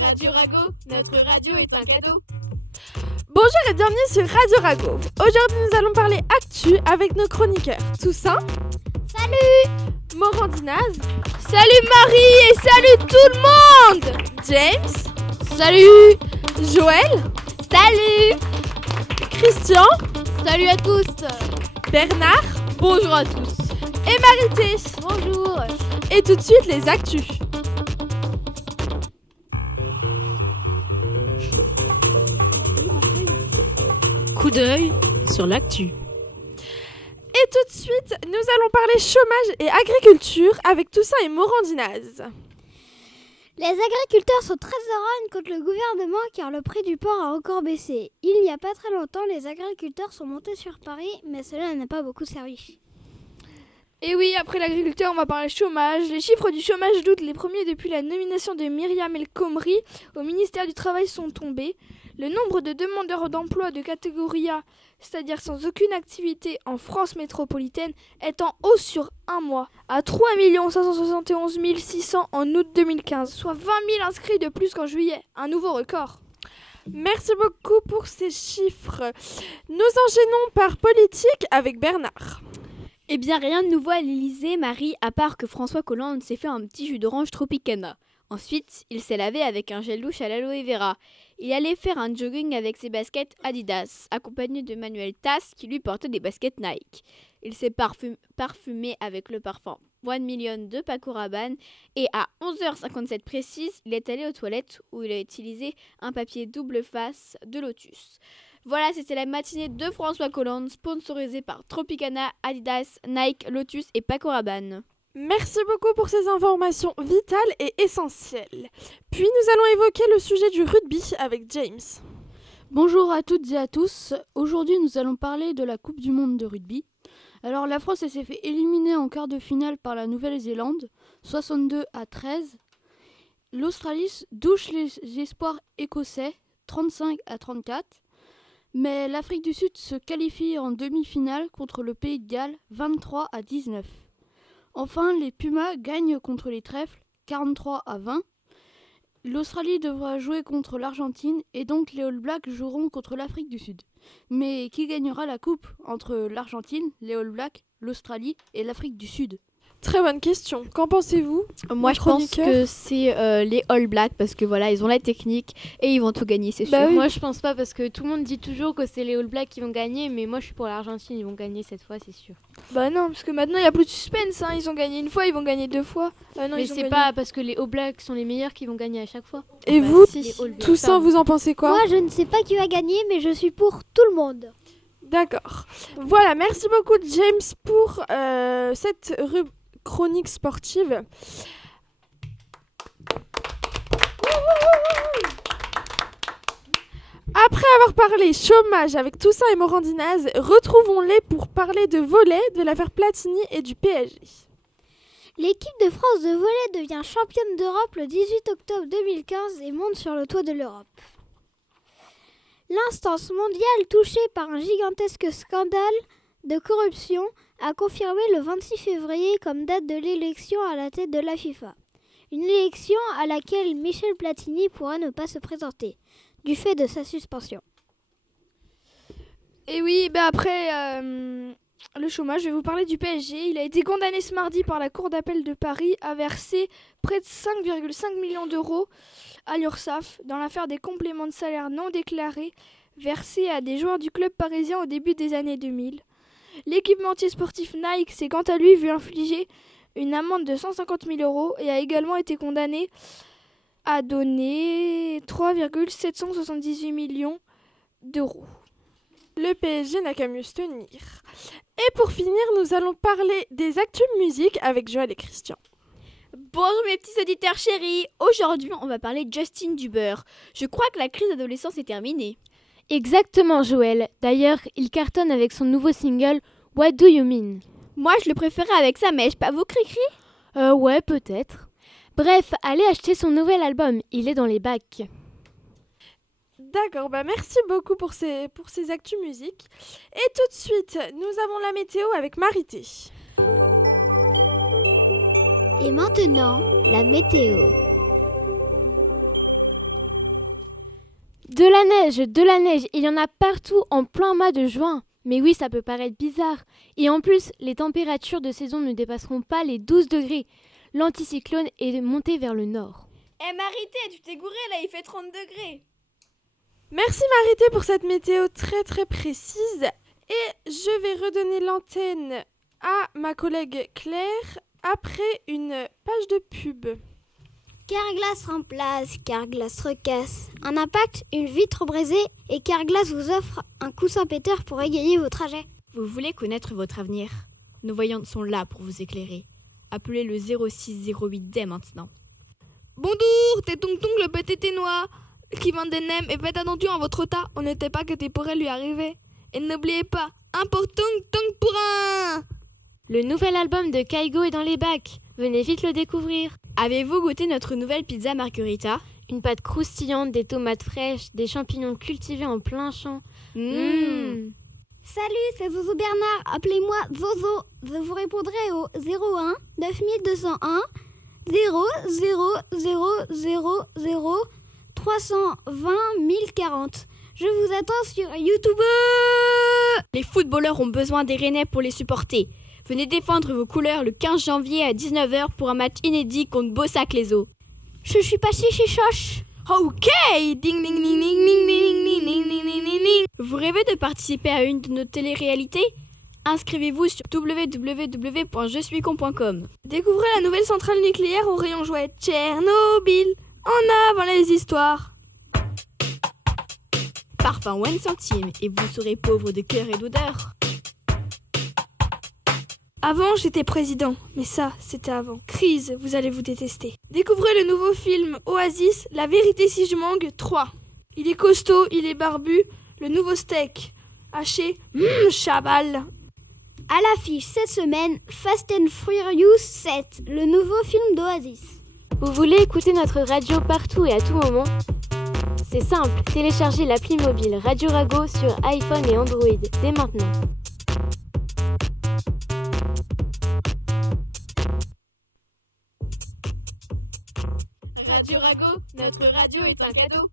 Radio Rago, notre radio est un cadeau. Bonjour et bienvenue sur Radio Rago. Aujourd'hui, nous allons parler actu avec nos chroniqueurs Toussaint. Salut. Morandinaz. Salut Marie et salut tout le monde. James. Salut. Joël. Salut. Christian. Salut à tous. Bernard. Bonjour à tous. Et Marité. Bonjour. Et tout de suite, les actus. Coup d'œil sur l'actu. Et tout de suite, nous allons parler chômage et agriculture avec Toussaint et Morandinaz. Les agriculteurs sont très en rage contre le gouvernement car le prix du porc a encore baissé. Il n'y a pas très longtemps, les agriculteurs sont montés sur Paris, mais cela n'a pas beaucoup servi. Et oui, après l'agriculteur, on va parler chômage. Les chiffres du chômage d'août, les premiers depuis la nomination de Myriam El Khomri au ministère du Travail, sont tombés. Le nombre de demandeurs d'emploi de catégorie A, c'est-à-dire sans aucune activité en France métropolitaine, est en hausse sur un mois, à 3 571 600 en août 2015, soit 20 000 inscrits de plus qu'en juillet, un nouveau record. Merci beaucoup pour ces chiffres. Nous enchaînons par politique avec Bernard. Eh bien, rien de nouveau à l'Elysée, Marie, à part que François Hollande s'est fait un petit jus d'orange Tropicana. Ensuite, il s'est lavé avec un gel douche à l'aloe vera. Il allait faire un jogging avec ses baskets Adidas, accompagné de Manuel Tass qui lui portait des baskets Nike. Il s'est parfumé avec le parfum 1 Million de Paco Rabanne et à 11h57 précise, il est allé aux toilettes où il a utilisé un papier double face de Lotus. Voilà, c'était la matinée de François Hollande, sponsorisée par Tropicana, Adidas, Nike, Lotus et Paco Rabanne. Merci beaucoup pour ces informations vitales et essentielles. Puis nous allons évoquer le sujet du rugby avec James. Bonjour à toutes et à tous. Aujourd'hui, nous allons parler de la Coupe du Monde de rugby. Alors, la France s'est fait éliminer en quart de finale par la Nouvelle-Zélande, 62-13. L'Australie douche les espoirs écossais, 35-34. Mais l'Afrique du Sud se qualifie en demi-finale contre le Pays de Galles, 23-19. Enfin, les Pumas gagnent contre les Trèfles, 43-20. L'Australie devra jouer contre l'Argentine et donc les All Blacks joueront contre l'Afrique du Sud. Mais qui gagnera la coupe entre l'Argentine, les All Blacks, l'Australie et l'Afrique du Sud ? Très bonne question. Qu'en pensez-vous ? Moi, je pense que c'est les All Blacks parce que voilà, ils ont la technique et ils vont tout gagner, c'est sûr. Oui. Moi, je pense pas parce que tout le monde dit toujours que c'est les All Blacks qui vont gagner, mais moi, je suis pour l'Argentine, ils vont gagner cette fois, c'est sûr. Bah non, parce que maintenant, il n'y a plus de suspense. Ils ont gagné une fois, ils vont gagner deux fois. Non, mais c'est pas parce que les All Blacks sont les meilleurs qu'ils vont gagner à chaque fois. Et vous, si. Toussaint, vous en pensez quoi ? Moi, je ne sais pas qui va gagner, mais je suis pour tout le monde. D'accord. Voilà, merci beaucoup James pour cette chronique sportive. Après avoir parlé chômage avec Toussaint et Morandinaz, retrouvons-les pour parler de volley, de l'affaire Platini et du PSG. L'équipe de France de volley devient championne d'Europe le 18 octobre 2015 et monte sur le toit de l'Europe. L'instance mondiale touchée par un gigantesque scandale de corruption a confirmé le 26 février comme date de l'élection à la tête de la FIFA. Une élection à laquelle Michel Platini pourra ne pas se présenter, du fait de sa suspension. Et oui, après le chômage, je vais vous parler du PSG. Il a été condamné ce mardi par la Cour d'appel de Paris à verser près de 5,5 millions d'euros à l'URSSAF dans l'affaire des compléments de salaire non déclarés versés à des joueurs du club parisien au début des années 2000. L'équipementier sportif Nike s'est quant à lui vu infliger une amende de 150 000 euros et a également été condamné à donner 3,778 millions d'euros. Le PSG n'a qu'à mieux se tenir. Et pour finir, nous allons parler des actus musique avec Joël et Christian. Bonjour mes petits auditeurs chéris. Aujourd'hui, on va parler de Justin Bieber. Je crois que la crise d'adolescence est terminée. Exactement, Joël. D'ailleurs, il cartonne avec son nouveau single « What Do You Mean ?» Moi, je le préférais avec sa mèche, pas vous, Cricri ? Ouais, peut-être. Bref, allez acheter son nouvel album, il est dans les bacs. D'accord, merci beaucoup pour ces actus musique. Et tout de suite, nous avons la météo avec Marité. Et maintenant, la météo. de la neige, il y en a partout en plein mois de juin. Mais oui, ça peut paraître bizarre. Et en plus, les températures de saison ne dépasseront pas les 12 degrés. L'anticyclone est monté vers le nord. Eh Marité, tu t'es gourée là, il fait 30 degrés. Merci Marité pour cette météo très très précise. Et je vais redonner l'antenne à ma collègue Claire après une page de pub. Carglass remplace, Carglass recasse. Un impact, une vitre brisée et Carglass vous offre un coussin péteur pour égayer vos trajets. Vous voulez connaître votre avenir? Nos voyantes sont là pour vous éclairer. Appelez le 0608 dès maintenant. Bonjour, t'es Tonton le petit ténois qui vend des nems et faites attention à votre tas. On n'était pas que tu pourrais lui arriver. Et n'oubliez pas, important Tong pour un. Le nouvel album de Kaigo est dans les bacs. Venez vite le découvrir. Avez-vous goûté notre nouvelle pizza margarita? Une pâte croustillante, des tomates fraîches, des champignons cultivés en plein champ. Salut, c'est Zozo Bernard. Appelez-moi Zozo. Je vous répondrai au 01 9201 00000 320 040. Je vous attends sur YouTube. Les footballeurs ont besoin des Rennais pour les supporter. Venez défendre vos couleurs le 15 janvier à 19h pour un match inédit contre Bossac-les-Eaux. Je suis pas chichoche. Ok, ding ding ding ding ding ding ding ding ding ding ding ding. Vous rêvez de participer à une de nos téléréalités? Inscrivez-vous sur www.jesuiscon.com. Découvrez la nouvelle centrale nucléaire au rayon jouet. Tchernobyl, en avant les histoires. Parfum 1 centime et vous serez pauvre de cœur et d'odeur. Avant, j'étais président, mais ça, c'était avant. Crise, vous allez vous détester. Découvrez le nouveau film Oasis, La vérité si je mangue 3. Il est costaud, il est barbu, le nouveau steak haché, chabal. À l'affiche cette semaine, Fast and Furious 7, le nouveau film d'Oasis. Vous voulez écouter notre radio partout et à tout moment? C'est simple, téléchargez l'appli mobile Radio Rago sur iPhone et Android dès maintenant. Radio Rago, notre radio est un cadeau.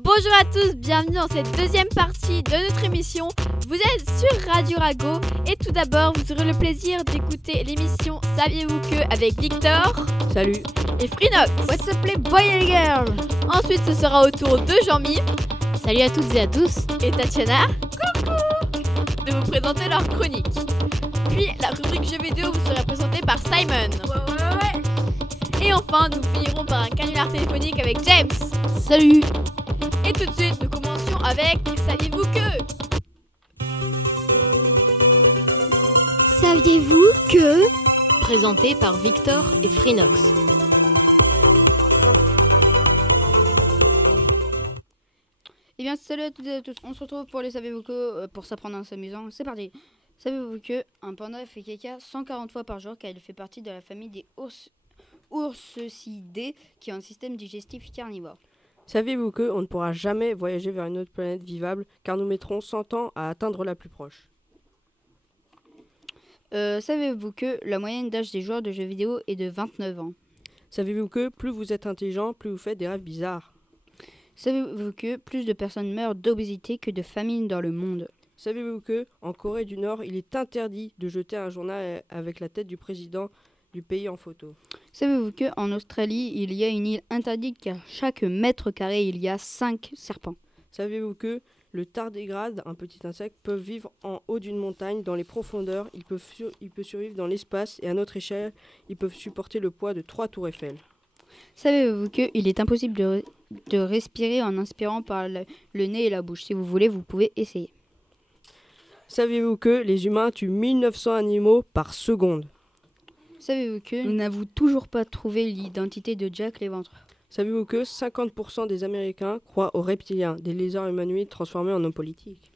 Bonjour à tous, bienvenue dans cette deuxième partie de notre émission. Vous êtes sur Radio Rago et tout d'abord vous aurez le plaisir d'écouter l'émission Saviez-vous que avec Victor. Salut. Et Frinox. What's up les boys et les girls? Ensuite ce sera au tour de Jean-Mi. Salut à toutes et à tous. Et Tatiana. Coucou. De vous présenter leur chronique. Puis la rubrique jeux vidéo vous sera présentée par Simon. Ouais. Et enfin nous finirons par un canular téléphonique avec James. Salut. Et tout de suite, nous commencions avec Saviez-vous que? Saviez-vous que... Présenté par Victor et Frinox. Eh bien, salut à toutes et à tous. On se retrouve pour les Savez-vous que pour s'apprendre en s'amusant. C'est parti. Savez-vous que un panda fait caca 140 fois par jour car il fait partie de la famille des Oursidae qui ont un système digestif carnivore. Saviez-vous qu'on ne pourra jamais voyager vers une autre planète vivable car nous mettrons 100 ans à atteindre la plus proche? Savez-vous que la moyenne d'âge des joueurs de jeux vidéo est de 29 ans? Savez-vous que plus vous êtes intelligent, plus vous faites des rêves bizarres? Savez-vous que plus de personnes meurent d'obésité que de famine dans le monde? Savez-vous que en Corée du Nord, il est interdit de jeter un journal avec la tête du président du pays en photo? Savez-vous qu'en Australie, il y a une île interdite car chaque mètre carré, il y a 5 serpents? Savez-vous que le tardigrade, un petit insecte, peut vivre en haut d'une montagne, dans les profondeurs, il peut survivre dans l'espace et à notre échelle, ils peuvent supporter le poids de 3 tours Eiffel? Savez-vous qu'il est impossible de respirer en inspirant par le nez et la bouche? Si vous voulez, vous pouvez essayer. Savez-vous que les humains tuent 1900 animaux par seconde? Savez-vous que nous n'avons toujours pas trouvé l'identité de Jack l'Éventreur? Savez-vous que 50% des Américains croient aux reptiliens, des lézards humanoïdes transformés en hommes politiques?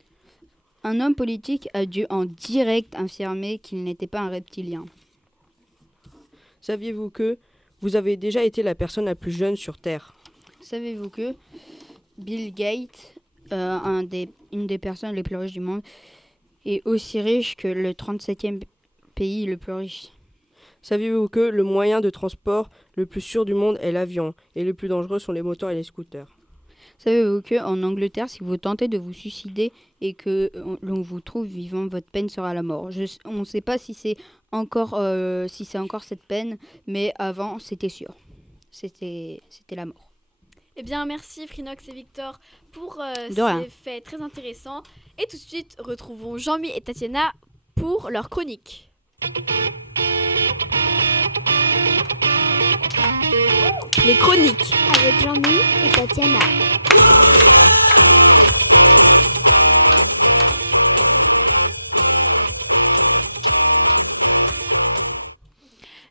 Un homme politique a dû en direct affirmer qu'il n'était pas un reptilien. Saviez-vous que vous avez déjà été la personne la plus jeune sur Terre? Savez-vous que Bill Gates, une des personnes les plus riches du monde, est aussi riche que le 37e pays le plus riche? Saviez-vous que le moyen de transport le plus sûr du monde est l'avion et les plus dangereux sont les moteurs et les scooters? Savez-vous qu'en Angleterre, si vous tentez de vous suicider et que l'on vous trouve vivant, votre peine sera la mort. On ne sait pas si c'est encore cette peine, mais avant, c'était sûr. C'était la mort. Eh bien, merci Frinox et Victor pour De rien. ces faits très intéressants. Et tout de suite, retrouvons Jean-Mi et Tatiana pour leur chronique. Les chroniques. Avec Jean-Mi et Tatiana.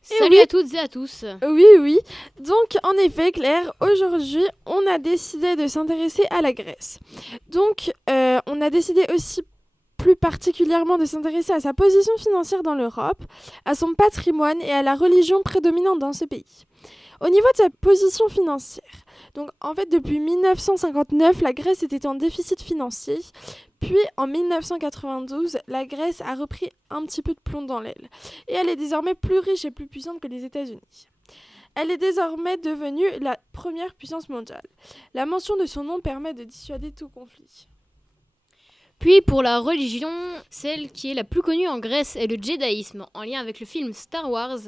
Salut à toutes et à tous. Oui. Donc, en effet, Claire, aujourd'hui, on a décidé de s'intéresser à la Grèce. Donc, on a décidé aussi plus particulièrement de s'intéresser à sa position financière dans l'Europe, à son patrimoine et à la religion prédominante dans ce pays. Au niveau de sa position financière, donc en fait depuis 1959, la Grèce était en déficit financier, puis en 1992, la Grèce a repris un petit peu de plomb dans l'aile, et elle est désormais plus riche et plus puissante que les États-Unis. Elle est désormais devenue la première puissance mondiale. La mention de son nom permet de dissuader tout conflit. Puis pour la religion, celle qui est la plus connue en Grèce est le djédaïsme, en lien avec le film Star Wars.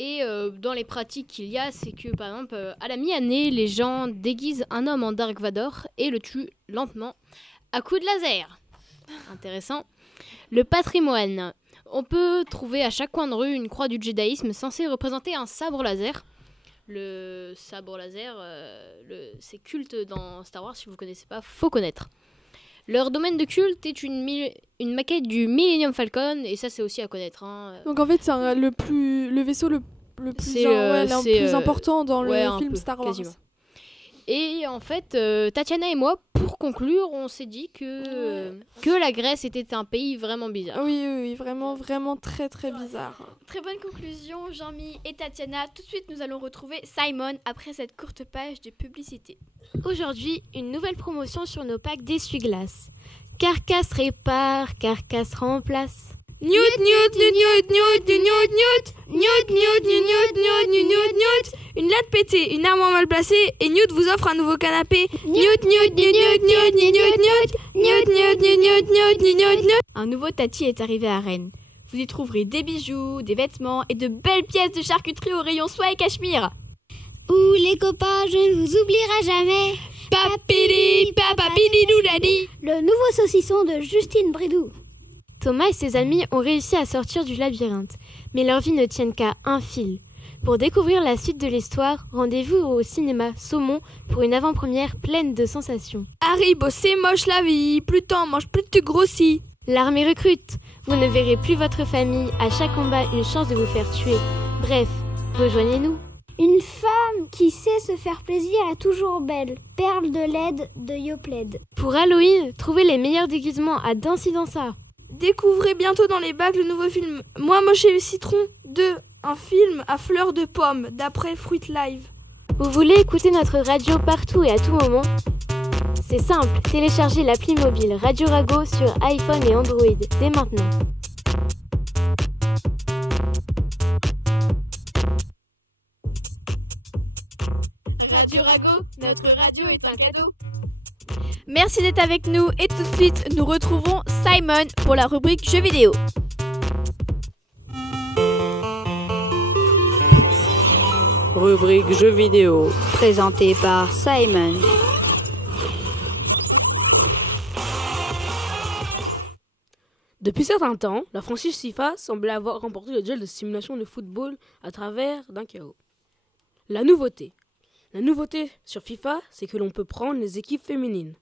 Et dans les pratiques qu'il y a, c'est que par exemple, à la mi-année, les gens déguisent un homme en Dark Vador et le tuent lentement à coups de laser. Intéressant. Le patrimoine. On peut trouver à chaque coin de rue une croix du djédaïsme censée représenter un sabre laser. Le sabre laser, c'est culte dans Star Wars, si vous ne connaissez pas, faut connaître. Leur domaine de culte est une maquette du Millennium Falcon, et ça c'est aussi à connaître. Donc en fait, c'est le vaisseau le plus important dans le film Star Wars. Quasiment. Et en fait, Tatiana et moi, pour conclure, on s'est dit que la Grèce était un pays vraiment bizarre. Oui, vraiment très très bizarre. Très bonne conclusion, Jean-Mi et Tatiana. Tout de suite, nous allons retrouver Simon après cette courte page de publicité. Aujourd'hui, une nouvelle promotion sur nos packs d'essuie-glace. Carcasse répare, carcasse remplace. Newt, une latte pétée, une armoire mal placée et Newt vous offre un nouveau canapé. Un nouveau Tati est arrivé à Rennes. Vous y trouverez des bijoux, des vêtements et de belles pièces de charcuterie au rayon soie et cachemire. Ouh les copains, je ne vous oublierai jamais. Papili, papapili, doudadi. Le nouveau saucisson de Justine Bridou. Thomas et ses amis ont réussi à sortir du labyrinthe, mais leur vie ne tient qu'à un fil. Pour découvrir la suite de l'histoire, rendez-vous au cinéma Saumon pour une avant-première pleine de sensations. Haribo, c'est moche la vie, plus t'en manges, plus tu grossis. L'armée recrute. Vous ne verrez plus votre famille, à chaque combat une chance de vous faire tuer. Bref, rejoignez-nous. Une femme qui sait se faire plaisir est toujours belle. Perle de LED de Yoplait. Pour Halloween, trouvez les meilleurs déguisements à Dancy Dansa. Découvrez bientôt dans les bacs le nouveau film Moi moche et le citron 2, un film à fleurs de pomme d'après Fruit Live. Vous voulez écouter notre radio partout et à tout moment ? C'est simple, téléchargez l'appli mobile Radio Rago sur iPhone et Android dès maintenant. Radio Rago, notre radio est un cadeau. Merci d'être avec nous et tout de suite, nous retrouvons Simon pour la rubrique jeux vidéo. Rubrique jeux vidéo. Présenté par Simon. Depuis certain temps, la franchise FIFA semblait avoir remporté le duel de simulation de football à travers d'un chaos. La nouveauté sur FIFA, c'est que l'on peut prendre les équipes féminines.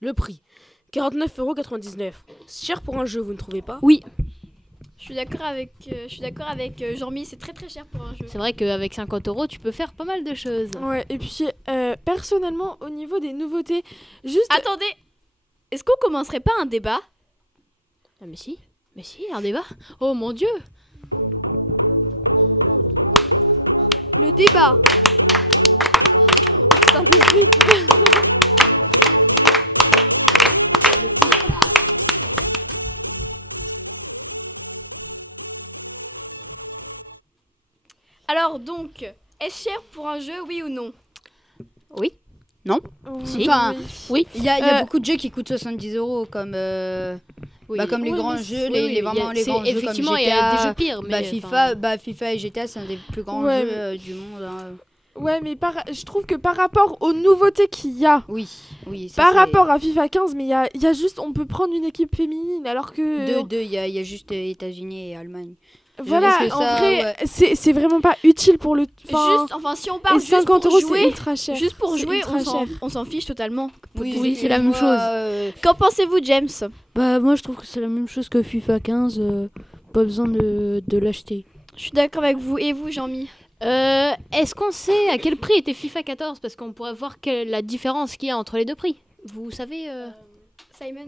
Le prix, 49,99 €. Cher pour un jeu, vous ne trouvez pas ? Oui. Je suis d'accord avec Jean-Mi, c'est très très cher pour un jeu. C'est vrai qu'avec 50 €, tu peux faire pas mal de choses. Ouais, et puis personnellement, au niveau des nouveautés, juste... Attendez, est-ce qu'on commencerait pas un débat ? Ah mais si, un débat. Oh mon Dieu. Le débat. Ça mérite. Alors donc, est-ce cher pour un jeu, oui ou non ? Oui. Non. Oui. Enfin, Oui. Il y a beaucoup de jeux qui coûtent 70 € comme, Oui. comme les Oui, grands mais jeux, Oui, oui, vraiment les c'est- grands jeux comme effectivement, GTA. il y a des jeux pires. Mais, FIFA et GTA, c'est un des plus grands Ouais, jeux du monde. Hein. Ouais, mais je trouve que par rapport aux nouveautés qu'il y a, Oui, ça, par c'est- rapport à FIFA 15, mais il y a juste, on peut prendre une équipe féminine, alors que... Deux, il y a juste États-Unis et Allemagne. Voilà, Je risque en ça, vrai, ouais. c'est vraiment pas utile pour le... Si on et parle juste 50 pour €, c'est jouer, ultra cher. juste pour C'est jouer, ultra cher. on s'en fiche totalement. Oui, c'est la même chose. Qu'en pensez-vous, James? Bah moi je trouve que c'est la même chose que FIFA 15, pas besoin de l'acheter. Je suis d'accord avec vous. Et vous, Jean-Mi? Est-ce qu'on sait à quel prix était FIFA 14? Parce qu'on pourrait voir la différence qu'il y a entre les deux prix. Vous savez Simon?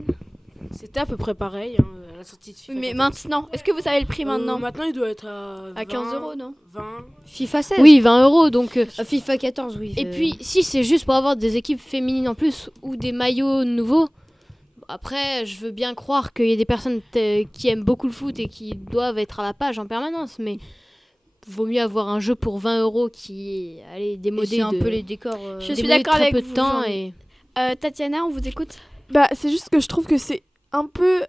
C'était à peu près pareil à la sortie de FIFA. Mais 14. maintenant, est-ce que vous savez le prix maintenant? Maintenant, il doit être À 15 €, non? 20. FIFA 16 Oui, 20 €. Donc, FIFA 14, oui. et puis, si c'est juste pour avoir des équipes féminines en plus ou des maillots nouveaux, après, je veux bien croire qu'il y a des personnes qui aiment beaucoup le foot et qui doivent être à la page en permanence, mais vaut mieux avoir un jeu pour 20 € qui est démodé. c'est un peu les décors. Je suis démodé de d'accord très avec peu vous, de temps Jean-Mi. et Tatiana, on vous écoute? Bah, c'est juste que je trouve que c'est un peu...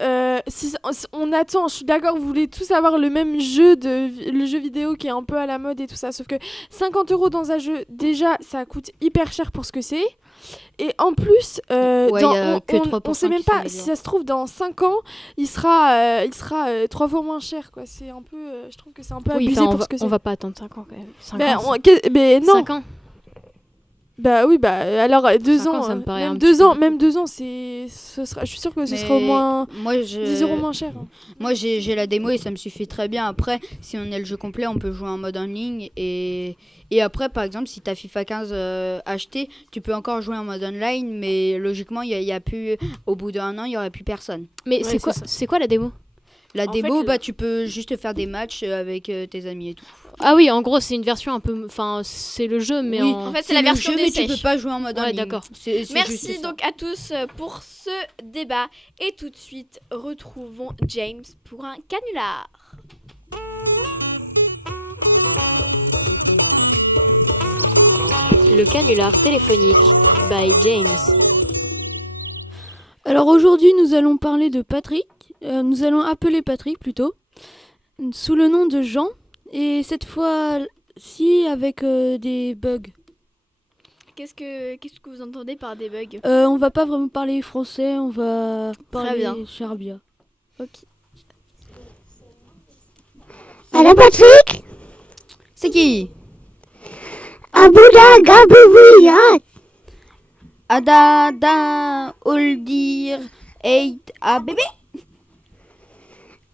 si on attend, je suis d'accord, vous voulez tous avoir le même jeu, le jeu vidéo qui est un peu à la mode et tout ça, sauf que 50 € dans un jeu, déjà, ça coûte hyper cher pour ce que c'est. Et en plus, y a que 3% on sait même qui pas, s'améliorent. si ça se trouve, dans 5 ans, il sera 3 fois moins cher, quoi. C'est un peu... je trouve que c'est un peu oui, abusé enfin, pour ce que c'est. on va pas attendre 5 ans quand même. 5 Ben, ans, mais non. 5 ans. Bah oui, bah alors 2 5 ans, ans, ça me paraît un même petit 2 peu ans, beaucoup. même 2 ans, je suis sûre que ce sera au Mais moins moi, 10 € moins cher. Hein. Moi, j'ai la démo et ça me suffit très bien. Après, si on a le jeu complet, on peut jouer en mode en ligne. Et après, par exemple, si tu as FIFA 15 acheté, tu peux encore jouer en mode online. Mais logiquement, il y a plus, au bout d'un an, il n'y aurait plus personne. Mais Ouais, c'est quoi la démo? La En démo, fait, tu peux juste faire des matchs avec tes amis et tout. Ah oui, en gros, c'est une version un peu... Enfin, c'est le jeu, mais Oui, En fait, c'est la le version jeu, mais d'essai. tu peux pas jouer en mode en Ouais, ligne. d'accord. C'est juste Merci ça. donc à tous pour ce débat. Et tout de suite, retrouvons James pour un canular. Le canular téléphonique by James. Alors aujourd'hui nous allons parler de Patrick, nous allons appeler Patrick plutôt, sous le nom de Jean, et cette fois-ci avec des bugs. Qu'est-ce que vous entendez par des bugs? On va pas vraiment parler français, on va parler bien. charbia. Allô Patrick? C'est qui? Abouda Gabouya. Adada, Oldir, Eight, à bébé.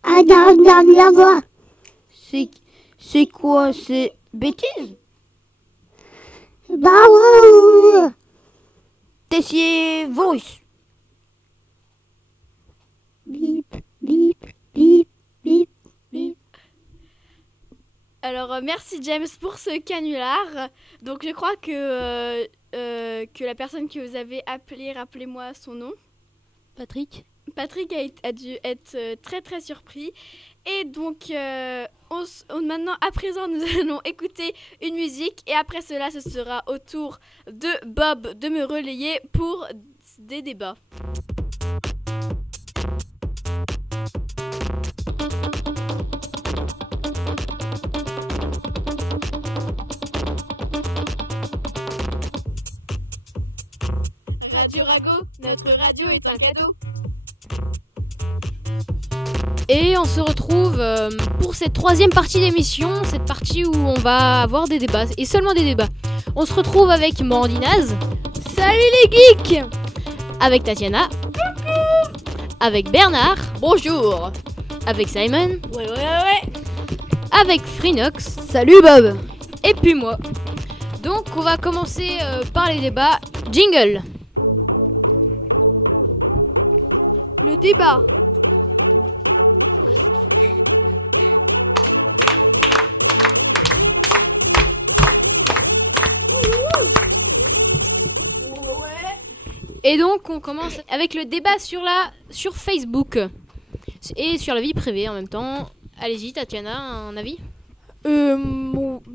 Adam Dam la voix. C'est quoi? C'est bêtise? Baou. Tessier Voice. Bip, bip, bip, bip, bip. Alors, merci James pour ce canular. Donc, je crois que la personne que vous avez appelée, rappelez-moi son nom. Patrick? Patrick a dû être très très surpris. Et donc, maintenant, à présent, nous allons écouter une musique. Et après cela, ce sera au tour de Bob de me relayer pour des débats. Radio Rago, notre radio est un cadeau. Et on se retrouve pour cette troisième partie d'émission, cette partie où on va avoir des débats, et seulement des débats. On se retrouve avec Morandinaz. Salut les geeks! Avec Tatiana. Avec Bernard. Bonjour. Avec Simon. Ouais. Avec Freenox. Salut Bob. Et puis moi. Donc on va commencer par les débats. Jingle. Le débat. Et donc on commence avec le débat sur Facebook et sur la vie privée en même temps. Allez-y Tatiana, un avis?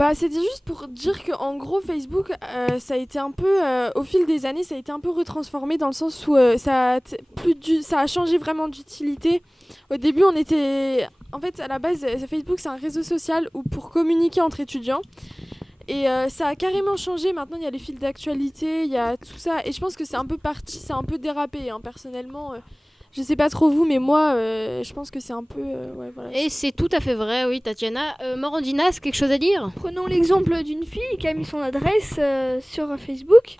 Bah, c'était juste pour dire que en gros Facebook, ça a été un peu, au fil des années, ça a été un peu retransformé dans le sens où ça a changé vraiment d'utilité. Au début, en fait, à la base, Facebook, c'est un réseau social pour communiquer entre étudiants. Et ça a carrément changé. Maintenant, il y a les fils d'actualité, il y a tout ça. Et je pense que c'est un peu dérapé, hein, personnellement. Je sais pas trop vous, mais moi, je pense que c'est un peu... ouais, voilà. Et c'est tout à fait vrai, oui, Tatiana. Morandina, c'est quelque chose à dire? Prenons l'exemple d'une fille qui a mis son adresse sur Facebook.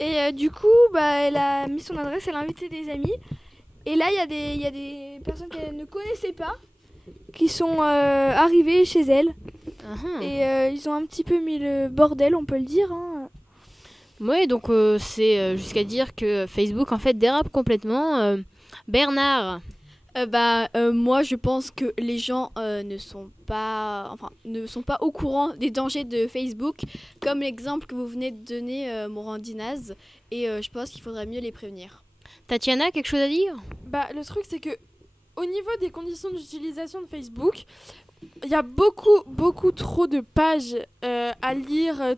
Et du coup, elle a mis son adresse, elle a invité des amis. Et là, il y a des personnes qu'elle ne connaissait pas qui sont arrivées chez elle. Et ils ont un petit peu mis le bordel, on peut le dire. Hein. Oui, donc c'est jusqu'à dire que Facebook, en fait, dérape complètement. Bernard? Moi, je pense que les gens ne sont pas au courant des dangers de Facebook, comme l'exemple que vous venez de donner, Morandinaz, et je pense qu'il faudrait mieux les prévenir. Tatiana, quelque chose à dire? Le truc, c'est que au niveau des conditions d'utilisation de Facebook, il y a beaucoup trop de pages à lire,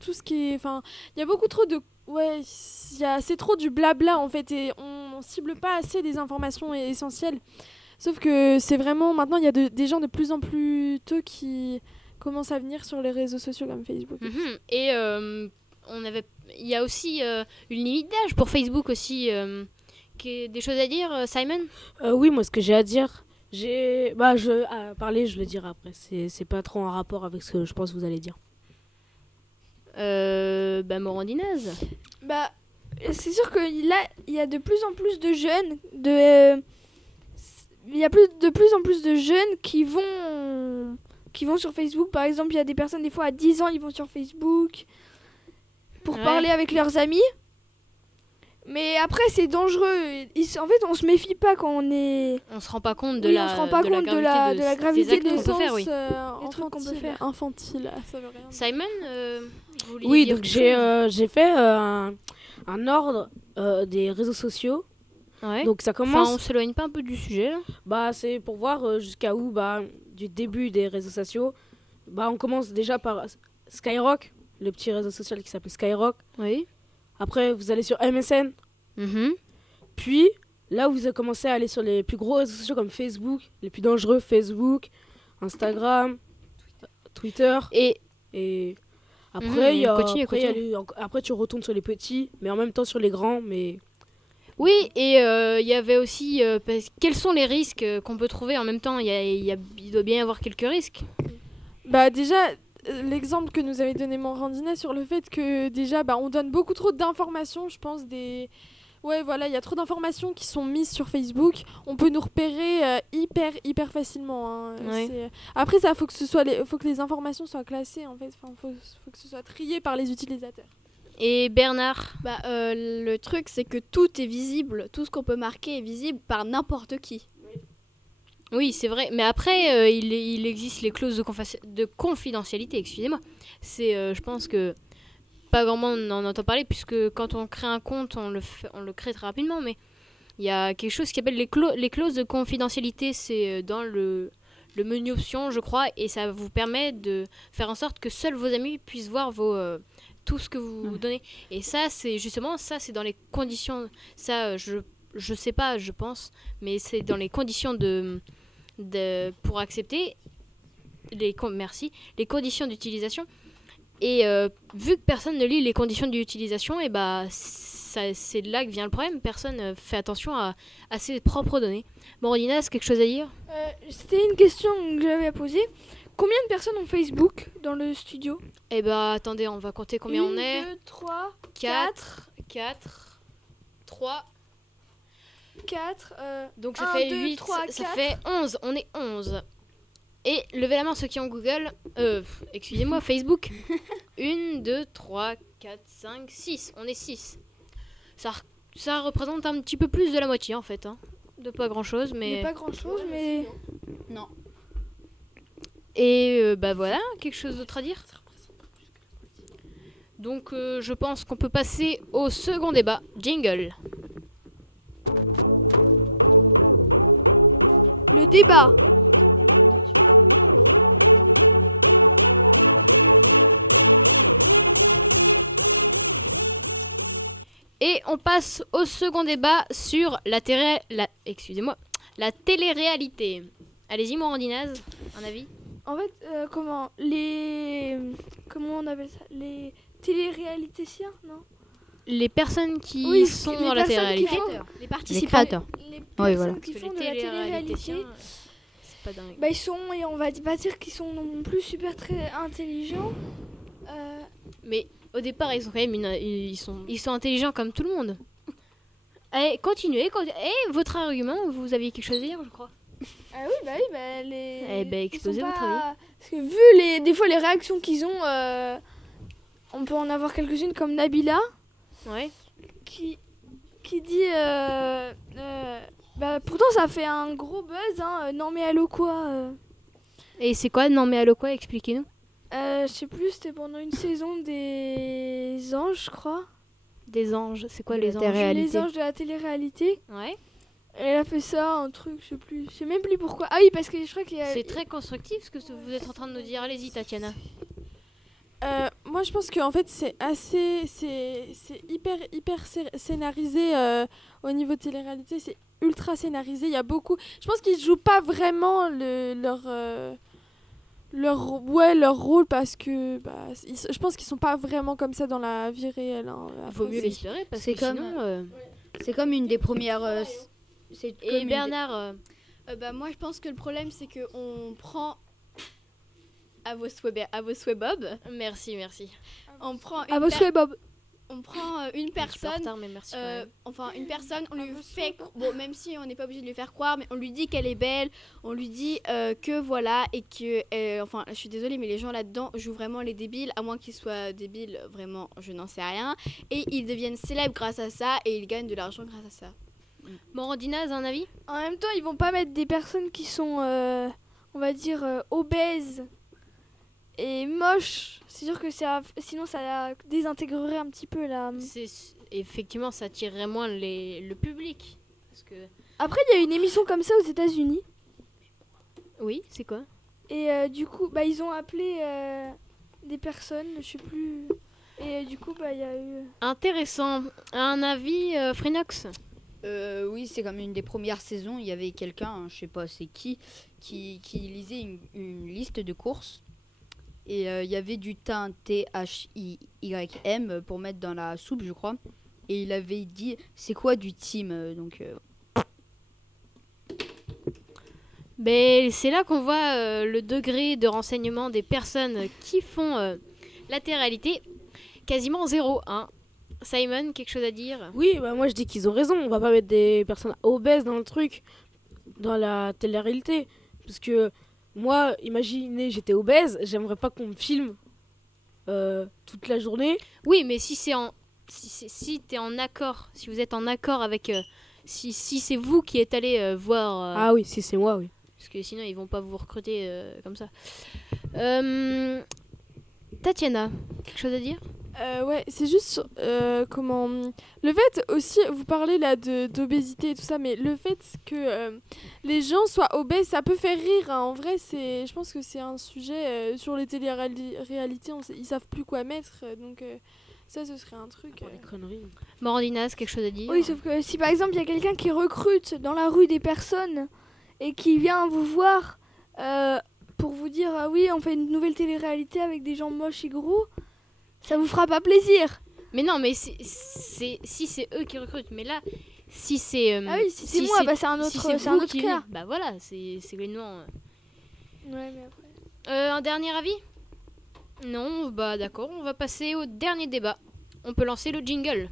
tout ce qui est... Enfin, il y a beaucoup trop de... Ouais, c'est trop du blabla en fait, et on cible pas assez des informations essentielles. Sauf que c'est vraiment... Maintenant, il y a des gens de plus en plus tôt qui commencent à venir sur les réseaux sociaux comme Facebook. Et il y a aussi une limite d'âge pour Facebook aussi. Des choses à dire, Simon? Oui, moi, ce que j'ai à dire... à parler, je le dirai après. C'est pas trop en rapport avec ce que je pense que vous allez dire. Morandinaz. C'est sûr que là, il y a de plus en plus de jeunes, il y a de plus en plus de jeunes qui vont sur Facebook. Par exemple, il y a des personnes, des fois à 10 ans, ils vont sur Facebook pour parler avec leurs amis. Mais après, c'est dangereux. En fait, on se méfie pas quand on est... On se rend pas compte de la gravité des sens des trucs qu'on peut faire. Infantile, ça veut rien dire. Simon, vous vouliez Oui, dire donc quelque chose? j'ai fait un ordre des réseaux sociaux. Ouais. Donc ça commence... Enfin, on s'éloigne pas un peu du sujet là? C'est pour voir jusqu'à où, du début des réseaux sociaux. On commence déjà par Skyrock, le petit réseau social qui s'appelle Skyrock. Oui. Après, vous allez sur MSN. Puis, là, vous avez commencé à aller sur les plus gros réseaux sociaux comme Facebook, les plus dangereux, Facebook, Instagram, Twitter. Et après, après, tu retournes sur les petits, mais en même temps sur les grands. Mais... Oui, et il y avait aussi... quels sont les risques qu'on peut trouver en même temps? Il doit bien y avoir quelques risques. Déjà... L'exemple que nous avait donné Morandina sur le fait que déjà on donne beaucoup trop d'informations, je pense ouais voilà, il y a trop d'informations qui sont mises sur Facebook, on peut nous repérer hyper facilement, hein. Ouais. Après ça faut que les informations soient classées en fait, faut que ce soit trié par les utilisateurs. Et Bernard? Le truc c'est que tout est visible, tout ce qu'on peut marquer est visible par n'importe qui. Oui, c'est vrai. Mais après, il existe les clauses de confidentialité, excusez-moi. Je pense que pas grand monde en entend parler, puisque quand on crée un compte, on le crée très rapidement. Mais il y a quelque chose qui s'appelle les clauses de confidentialité. C'est dans le menu options, je crois, et ça vous permet de faire en sorte que seuls vos amis puissent voir tout ce que vous donnez. Et ça, c'est dans les conditions... Ça, je sais pas, je pense, mais c'est dans les conditions pour accepter les conditions d'utilisation. Et vu que personne ne lit les conditions d'utilisation, c'est de là que vient le problème. Personne fait attention à ses propres données. Morandina, est-ce quelque chose à dire? C'était une question que j'avais à poser. Combien de personnes ont Facebook dans le studio? Attendez, on va compter combien on est. 1, 2, 3, 4, 3... 4, donc ça 1, fait 2, 8, 3, ça 4. fait 11, on est 11. Et levez la main ceux qui ont Google, excusez-moi, Facebook. 1, 2, 3, 4, 5, 6, on est 6. Ça représente un petit peu plus de la moitié en fait, hein. De pas grand chose, mais... pas grand chose, mais... Non. Et voilà, quelque chose d'autre à dire? Donc je pense qu'on peut passer au second débat. Jingle. Le débat. Et on passe au second débat sur la télé-réalité. Allez-y, Morandinaz, un avis? En fait, comment on appelle ça? Les télé-réalitéciens, non? Les personnes qui Oui, sont les dans la personnes qui télé-réalité. font- Les Les participants. créateurs. Les voilà. personnes qui Parce que font les de la télé-réalité, télé-réalitéciens, c'est pas dingue. bah, ils sont, et on va pas dire qu'ils sont non plus super très intelligents. Mais au départ, ils sont quand même ils sont intelligents comme tout le monde. Allez, continuez. Et votre argument, vous aviez quelque chose à dire, je crois. Ah oui, bah les. Eh ben, ils exposez sont votre pas- Parce que vu des fois les réactions qu'ils ont, on peut en avoir quelques-unes comme Nabila Ouais. qui dit. Bah, pourtant ça fait un gros buzz, hein. Non mais allô quoi. Et c'est quoi? Non mais allô quoi? Expliquez-nous. Je sais plus, c'était pendant une saison des anges, je crois. Des anges, c'est quoi De les la anges? télé-réalité. Les anges de la télé-réalité. Ouais. Elle a fait ça, un truc, je sais plus. Je sais même plus pourquoi. Ah oui, parce que je crois qu'il y a. C'est très constructif ce que vous êtes en train de nous dire. Allez-y, Tatiana. Moi, je pense qu'en fait, c'est hyper scénarisé au niveau de télé-réalité. C'est ultra scénarisé. Il y a beaucoup. Je pense qu'ils jouent pas vraiment leur rôle parce que je pense qu'ils sont pas vraiment comme ça dans la vie réelle. Hein. Vaut Après, mieux l'espérer parce c'est que comme- sinon. C'est comme une des premières. C'est comme Et une Bernard, Bah, moi, je pense que le problème, c'est qu'on prend à vos souhaits, Bob. merci. On prend Ah bah, c'est Bob. on prend une Je suis pas en personne. retard, mais merci quand même. Enfin, une personne, on lui fait. Bon, même si on n'est pas obligé de lui faire croire, mais on lui dit qu'elle est belle, on lui dit que voilà, et que. Enfin, je suis désolée, mais les gens là-dedans jouent vraiment les débiles, à moins qu'ils soient débiles, vraiment, je n'en sais rien. Et ils deviennent célèbres grâce à ça, et ils gagnent de l'argent grâce à ça. Morandinaz, un avis? En même temps, ils vont pas mettre des personnes qui sont, on va dire, obèses et moches. C'est sûr que sinon ça désintégrerait un petit peu la. Effectivement, ça attirerait moins le public. Parce que... Après, il y a une émission comme ça aux États-Unis. Oui, c'est quoi? Et du coup, ils ont appelé des personnes, je sais plus. Et du coup, il y a eu. Intéressant. Un avis, Frinox? Oui, c'est comme une des premières saisons. Il y avait quelqu'un, hein, je sais pas c'est qui lisait une liste de courses. Et il y avait du thym, THIYM, pour mettre dans la soupe, je crois. Et il avait dit, c'est quoi du thym donc, Ben, c'est là qu'on voit le degré de renseignement des personnes qui font la télé-réalité. Quasiment zéro. Hein. Simon, quelque chose à dire? Oui, bah moi je dis qu'ils ont raison. On va pas mettre des personnes obèses dans le truc, dans la télé-réalité. Parce que moi, imaginez, j'étais obèse, j'aimerais pas qu'on me filme toute la journée. Oui, mais si t'es en accord, si vous êtes en accord avec, si c'est vous qui êtes allé voir, Ah oui, si c'est moi, oui. parce que sinon ils vont pas vous recruter comme ça. Tatiana, quelque chose à dire? Ouais, c'est juste comment le fait aussi, vous parlez là d'obésité et tout ça, mais le fait que les gens soient obèses, ça peut faire rire, hein. En vrai, je pense que c'est un sujet sur les télé-réalités, ils savent plus quoi mettre, donc ça ce serait un truc. Des conneries. Morandinaz, quelque chose à dire? Oui, sauf que si par exemple il y a quelqu'un qui recrute dans la rue des personnes et qui vient vous voir pour vous dire ah oui, on fait une nouvelle télé-réalité avec des gens moches et gros. Ça vous fera pas plaisir. Mais non, mais si c'est eux qui recrutent, mais là, si c'est Ah oui, si c'est moi, c'est un autre, si c'est un vous autre qui cas. venez, bah voilà, c'est l'événement. Ouais, mais après. Un dernier avis? Non, bah d'accord, on va passer au dernier débat. On peut lancer le jingle.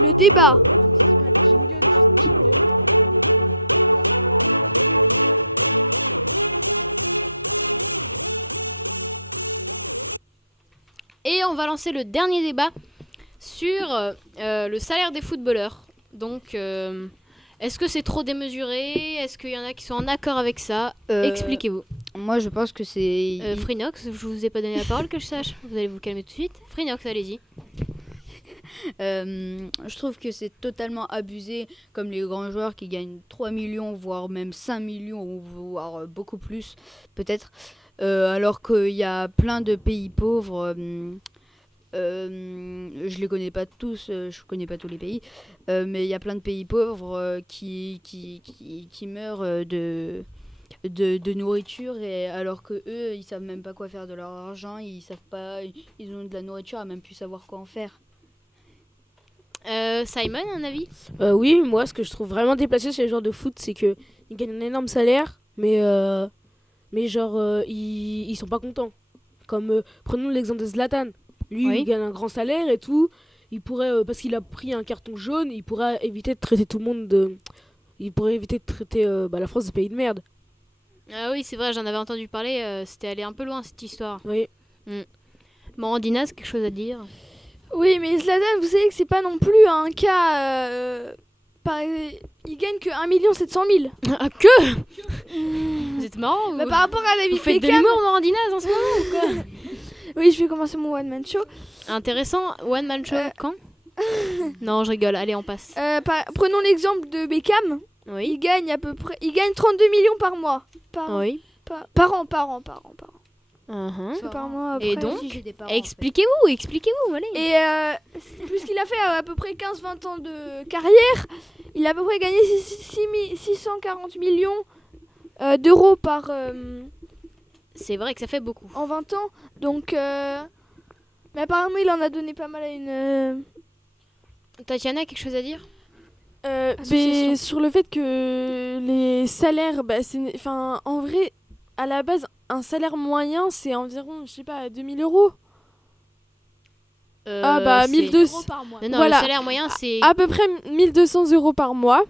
Le débat. C'est pas jingle, juste jingle. Et on va lancer le dernier débat sur le salaire des footballeurs. Donc, est-ce que c'est trop démesuré? Est-ce qu'il y en a qui sont en accord avec ça? Expliquez-vous. moi, je pense que c'est. Frinox, je vous ai pas donné la parole que je sache. Vous allez vous calmer tout de suite. Frinox, allez-y. Je trouve que c'est totalement abusé, comme les grands joueurs qui gagnent 3 millions, voire même 5 millions, voire beaucoup plus, peut-être. Alors qu'il y a plein de pays pauvres je les connais pas tous, je connais pas tous les pays, mais il y a plein de pays pauvres qui meurent de nourriture, et alors que eux, ils savent même pas quoi faire de leur argent, ils savent pas, ils ont de la nourriture à même plus savoir quoi en faire. Simon, un avis? Oui, moi, ce que je trouve vraiment déplacé chez les joueurs de foot, c'est qu'ils gagnent un énorme salaire, mais genre, ils sont pas contents. Comme, prenons l'exemple de Zlatan. Lui, Oui. il gagne un grand salaire et tout. Il pourrait, parce qu'il a pris un carton jaune, il pourrait éviter de traiter tout le monde de... Il pourrait éviter de traiter la France de pays de merde. Ah oui, c'est vrai, j'en avais entendu parler. C'était allé un peu loin, cette histoire. Oui. Morandina, c'est quelque chose à dire? Oui, mais Zlatan, vous savez que c'est pas non plus un cas... il gagne que 1 700 000. Ah, que Vous êtes marrant vous, Bah, par rapport à vous David faites de Beckham... l'humour, Morandina, en ce moment ou quoi? Oui, je vais commencer mon one-man show. Intéressant, one man show, quand? Non, je rigole, allez, on passe. Prenons l'exemple de Beckham. Oui. Il gagne à peu près... Il gagne 32 millions par mois. Oui. Par an. Uh-huh. C'est par mois après. Et donc, Si j'ai des parents, expliquez-vous, allez. Et puisqu'il a fait à peu près 15-20 ans de carrière, il a à peu près gagné 640 millions d'euros par C'est vrai que ça fait beaucoup. en 20 ans. Donc, mais apparemment, il en a donné pas mal à une... Tatiana, quelque chose à dire? Mais sur le fait que les salaires, en vrai, à la base, un salaire moyen, c'est environ, je sais pas, 2000 €. 1200. par mois. Non, Voilà. le salaire moyen, c'est... À peu près 1200 € par mois,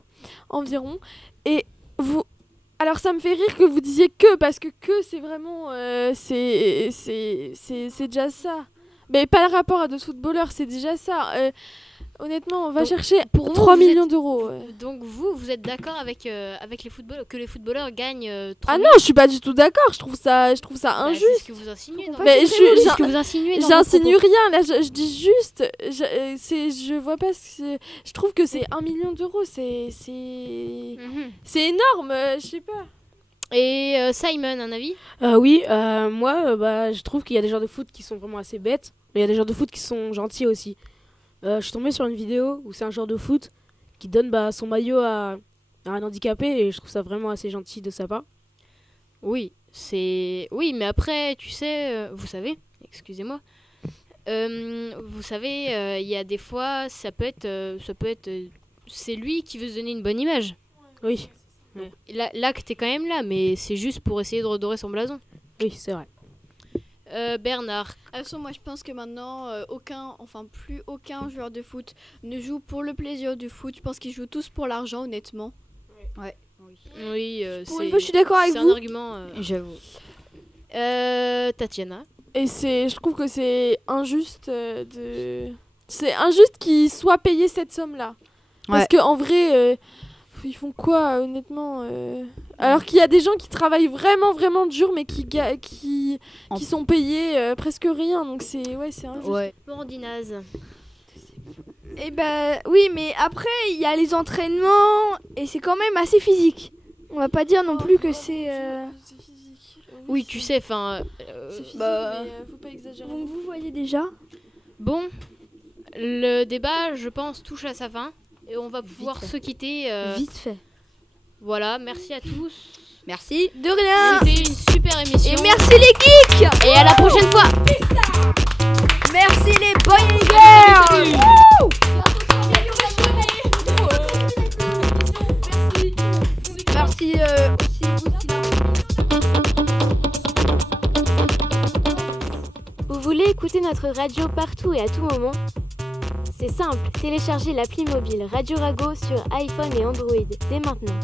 environ. Et vous... Alors ça me fait rire que vous disiez que, parce que c'est vraiment... c'est déjà ça. Mais pas le rapport à d'autres footballeurs, c'est déjà ça. Honnêtement, on va Donc, chercher pour vous, 3 vous millions d'euros. Donc vous êtes d'accord avec les footballeurs, que les footballeurs gagnent 3 Ah non, je suis pas du tout d'accord. Je trouve ça injuste. C'est ce que vous insinuez. dans Mais vos propos. je- C'est ce que vous insinuez. dans vos J'insinue propos. rien, là je dis juste, je vois pas ce que je trouve que c'est 1 million d'euros, c'est Mhm. énorme, je sais pas. Et Simon, un avis? Oui, moi, je trouve qu'il y a des joueurs de foot qui sont vraiment assez bêtes, mais il y a des joueurs de foot qui sont gentils aussi. Je suis tombée sur une vidéo où c'est un joueur de foot qui donne son maillot à un handicapé, et je trouve ça vraiment assez gentil de sa part. Oui, mais après, tu sais, vous savez, excusez-moi, vous savez, il y a des fois, ça peut être, c'est lui qui veut se donner une bonne image. Oui, L'acte est quand même là, mais c'est juste pour essayer de redorer son blason. oui, c'est vrai. Bernard, De toute façon, moi je pense que maintenant, plus aucun joueur de foot ne joue pour le plaisir du foot. Je pense qu'ils jouent tous pour l'argent, honnêtement. oui, Pour une fois, je suis d'accord avec c'est vous. un argument. J'avoue. Tatiana. Et je trouve que c'est injuste c'est injuste qu'ils soient payés cette somme-là. Parce que en vrai, ils font quoi, honnêtement alors qu'il y a des gens qui travaillent vraiment, vraiment dur, mais qui sont payés presque rien. Donc c'est injuste. Ouais. Morandinaz. Eh ben oui, mais après il y a les entraînements et c'est quand même assez physique. On va pas dire non plus que c'est. C'est physique. Oui, tu sais, enfin. C'est physique, bah, mais faut pas exagérer. Donc vous voyez déjà. Bon, le débat, je pense, touche à sa fin. Et on va pouvoir se quitter. Vite fait. Voilà, merci à tous. Merci. De rien. C'était une super émission. Et merci les geeks. Et à la prochaine fois. Merci les boys and girls. Merci aussi Vous voulez écouter notre radio partout et à tout moment? C'est simple, téléchargez l'appli mobile Radio Rago sur iPhone et Android dès maintenant.